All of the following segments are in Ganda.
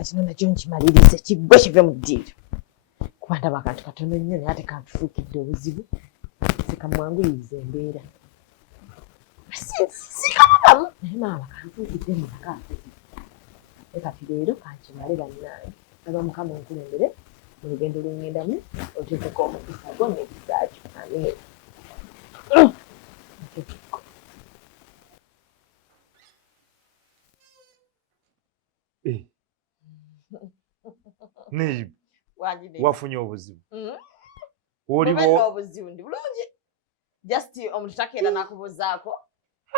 njagala kino nakyo nkimalirize kiggwe kive mu ddiiro kuba ndaba akantu katono nnyo naye ate kantufuukidde obuzibu sikamwanguyiriza embeera sikamabamu naye maama kanfuukidde mumaka ekati leero kankimale bannange aba mukama onkulembere mu lugendo lwengendamu oteekeko omukisa gwo n'ekisaakyo amiina Neyi wafunye obuzibu obuzibu ndi bulungi just omuntu takeera nakubuuzaako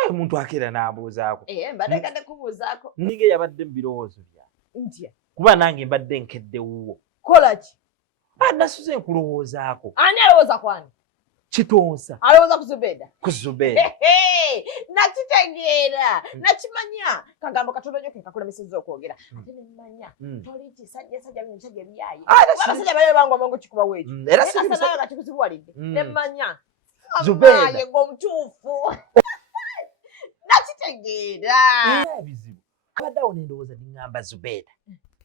omuntu akeera n'abuuzaako mbadde kadde kubuuzaako ninge yabadde mu birowoozo byange ntya kuba nange mbadde nkedde wuwo kola ki nasuze nkulowoozaako ani alowooza kwani Kitonsa alowooza ku Zubedah ku Zubedah nakitegeera nakimanya kagambo katono nnyo ke kakulemesezza okwogera ate nemmanya toliti sajja musajja byaye abasajja bayo bangu amangu kikuba weeki era nawe nga kikuzibuwalidde nemmanya Zubedah ye ng'omutuufu nakitegeera ebizibu abaddeawo nendowooza niŋŋamba Zubedah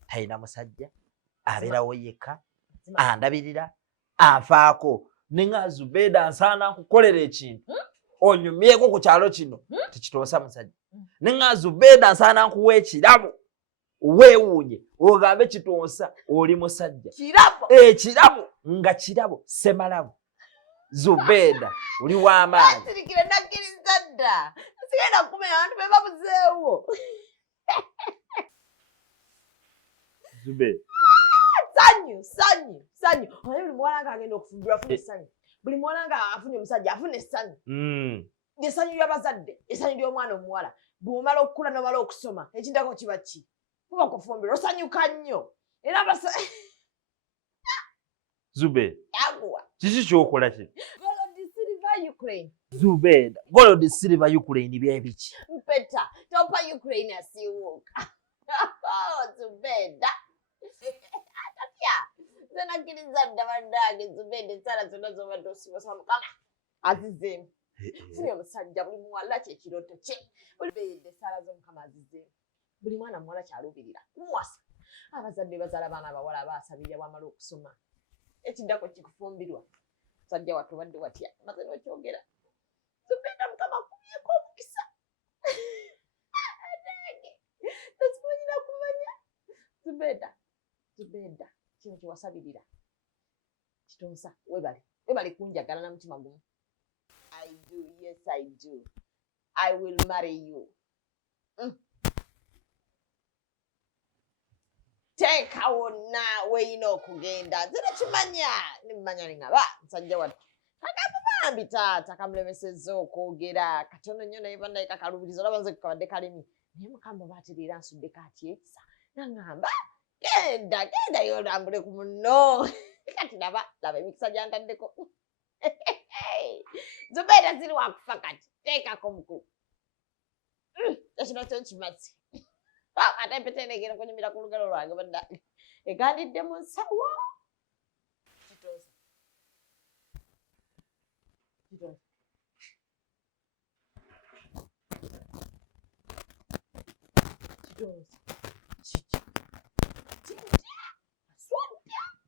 talina musajja abeerawo yekka andabirira anfaako ninga Zubedah nsaana nkukolera ekintu onyumyeko ku kyalo kino tekitoosa musajja ninga Zubedah nsaana nkuwa ekirabo weewuunye ogambe Kitonsa oli musajja ekirabo nga kirabo semalabu Zubedah oli w'amaanyi sirikire nakkiriza dda sigenda kukumenya abantu be babuzeewo Zubedah sanyu oyo buli muwala nga agenda okufumbirwa afuna essanyu buli muwala nga afunye omusajja afuna essanyu essanyu ly'abazadde essanyu ly'omwana omuwala bw'omala okukula n'omala okusoma ekindako kiba ki kuba okufumbirwa osanyuka nnyo era Zubedah yaguwa kiki kyokola kino Zubedah Gold Silver Ukraine byebiki mpeta topa Ukraine asiiwuuka Zubedah nakkiriza dda bannange Zubedah ensaala zonna zobadde osiibasa mukama azizeemu funye omusajja buli muwala kyekirooto kye bulibeyedde esaala z'omukama azizeemu buli mwana muwala kyalubirira kumuwasa abazadde bazaala abaana abawala baasabirira bwamala okusoma ekiddako kikufumbirwa musajja wattu obadde watya maze n'okyogera Zubedah mukama akubyeko omukisa nange tesimanyira kumanya Zubedah kino kyewasabirira Kitonsa webale kunjagala na mutima gumu I do, yes I do. I will marry you. Teeka wonna weeyina okugenda zino kimanya nimmanya ningaba musajja wattu kagambo bambi taata kamulemesezza okwogera katono nnyo naye bannaye kakalubiriza olaba nze kakabadde kalimi naye mukama baatiriira nsudde katyekisa naŋŋamba genda yolambule ku munno kati laba emikisa gyantaddeko Zubedah ziri wakufa kati teekako mukulu ekino kyo nkimaze ate empetenegera kunyumira ku lugalo lwange bannange egandidde mu nsawo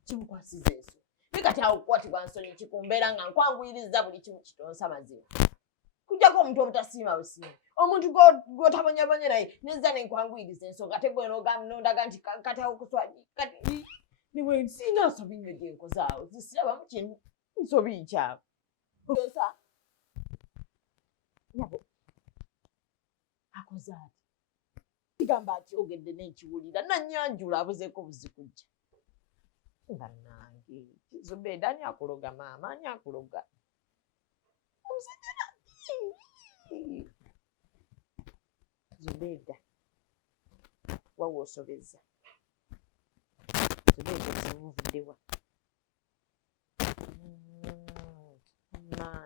kimukwasiza enso kati awo okukwatibwa nsonyi kikumbeera nga nkwanguyiriza buli kimu Kitonsa mazima kujjako omuntu obutasiima busiima omuntu gwotabonyabonye naye neza nenkwanguyiriza ensonga ate gwe nondaga nti kati awo kuswaji kati niwe nsiina nsobi nnyo gyenkozaawo zisirabamu kintu nsobi nkyabo Kitonsa nabo akoze ati kigamba akyogedde n'ekiwulira nanyanjula abuzeeko buzikujja bannange Zubedah ani akuloga maama ani akuloga omusajja Zubedah wawa osobezza Zubedah zimuvuddewa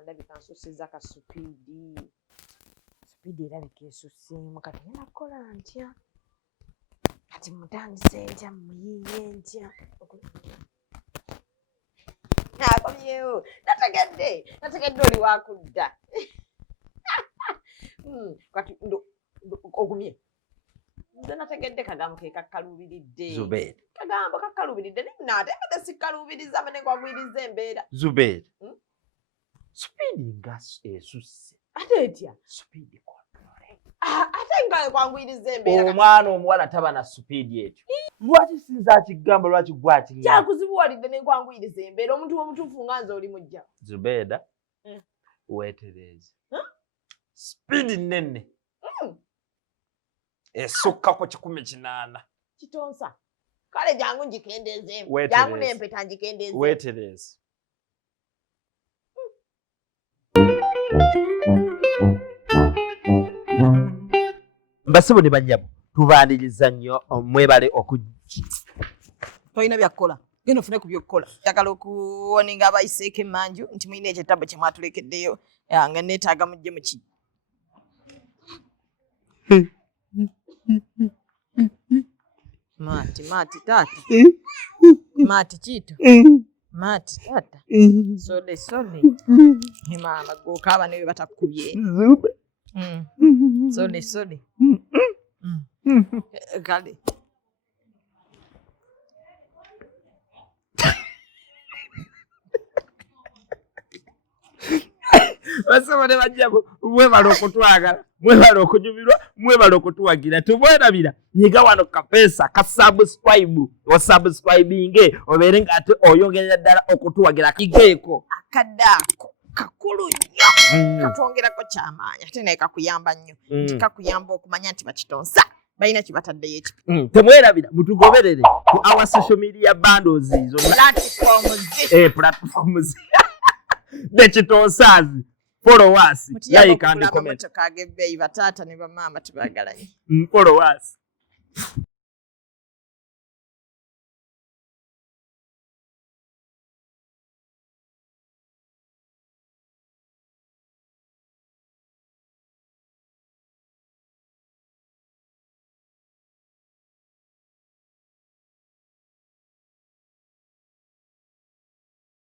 ndabika nsusizza ka supiidi erabika esuseemu kati ngenda kukola ntya kati mutandise ntya muyiiye ntya akomyewo nategedde oli wakudda kati ogumye nze nategedde kagambo ke kakkaluubiridde. Zubeeda. Kagambo kakkaluubiridde nate mbadde sikkaluubiriza mane gwagwiriza embeera. Zubeeda. Speedi nga esusse. Ate etya? Speedi control. Ate nga gwangwiriza embeera. Omwana omuwala taba na speedi etyo. Lwaki sinza akigamba lwaki gwa akinyama? Kyakuzibuwalidde ne gwangwiriza embeera omuntu w'omutuufu nga nze oli mujja. Zubeeda. Weetereze. Speedi nnene. Esukkako 180. Kitonsa. Kale jangu njikendezeemu. Weetereze. Jangu n'empeta njikendezeemu. Weetereze. Mbasibo ne bannyabo tubaaniriza nnyo mwebale Toyina byakukola. Genda ofune ku by'okukola. Njagala okuwoninga abayiseeko emmanju nti mulina ekitabo kye mwatulekeddeyo nga neetaaga mujje mu ki. Maati taata. Maati Kito. Maati taata. Sole. Maama gw'okaaba ne bwe batakubye. Zube. Sole. Kale. Basabone bajjabo mwebale okutwagala mwebale okunyumirwa mwebale okutuwagira tubwerabira nyiga wano kapesa ka subscribe osubscribinge obeere nga ate oyongerera ddala okutuwagira kigeeko Akaddaako kakulu nnyo katwongerako kyamaanyi ate naye kakuyamba nnyo nti kakuyamba okumanya nti bakitonsa balina kye bataddeyo ekipi. Temwerabira mutugoberere ku our social media bundles izo platforms the Kitonsaz. Follow us, like and comment. Mutiyaba okugula amamotoka ag'ebbeeyi bataata ne bamaama tubagalanye. Follow us.